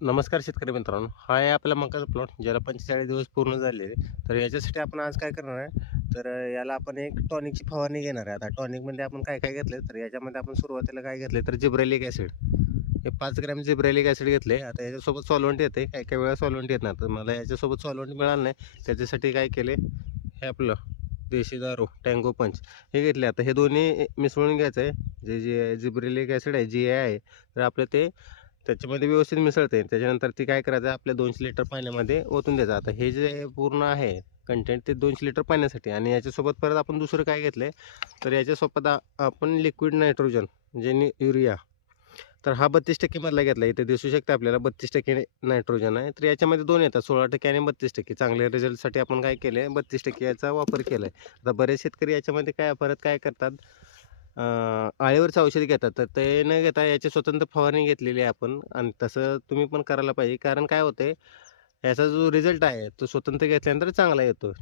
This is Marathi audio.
नमस्कार शेतकरी मित्रांनो, हा आहे आपला मकाचा प्लॉट ज्याला 45 दिवस पूर्ण झालेले. तर याच्यासाठी आपण आज काय करणार आहे, तर याला आपण एक टॉनिकची फवारणी घेणार आहे. आता टॉनिकमध्ये आपण काय काय घेतले, तर याच्यामध्ये आपण सुरुवातीला काय घेतले, तर जिब्रेलिक ॲसिड हे 5 ग्रॅम जिब्रेलिक ॲसिड घेतले. आता याच्यासोबत सॉल्व्हंट येते, काही काही वेळा सॉल्व्हंट येत नाही. तर मला याच्यासोबत सॉल्व्हंट मिळालं नाही, त्याच्यासाठी काय केले, हे आपलं देशी दारू टँगो पंच हे घेतले. आता हे दोन्ही मिसळून घ्यायचं आहे. जे जिब्रेलिक ॲसिड आहे, जी आहे, तर आपलं ते त्याच्यामध्ये व्यवस्थित मिसळते. त्याच्यानंतर ती काय करायचं, आपल्या 200 लिटर पाण्यामध्ये ओतून द्यायचं. आता हे जे पूर्ण आहे कंटेंट, ते 200 लिटर पाण्यासाठी. आणि याच्यासोबत परत आपण दुसरं काय घेतलंय, तर याच्यासोबत आपण लिक्विड नायट्रोजन म्हणजे युरिया, तर हा 32% मधला घेतला. इथे दिसू शकते आपल्याला 32% नायट्रोजन आहे. तर याच्यामध्ये दोन येतात, 16% आणि 32%. चांगल्या रिझल्टसाठी आपण काय केलंय, 32% याचा वापर केलाय. आता बरेच शेतकरी याच्यामध्ये काय परत काय करतात, अळीवरचं औषध घेतात. तर ते न घेता याची स्वतंत्र फवारणी घेतलेली आहे आपण. आणि तसं तुम्ही पण करायला पाहिजे. कारण काय होतंय, याचा जो रिझल्ट आहे तो स्वतंत्र घेतल्यानंतर चांगला येतो.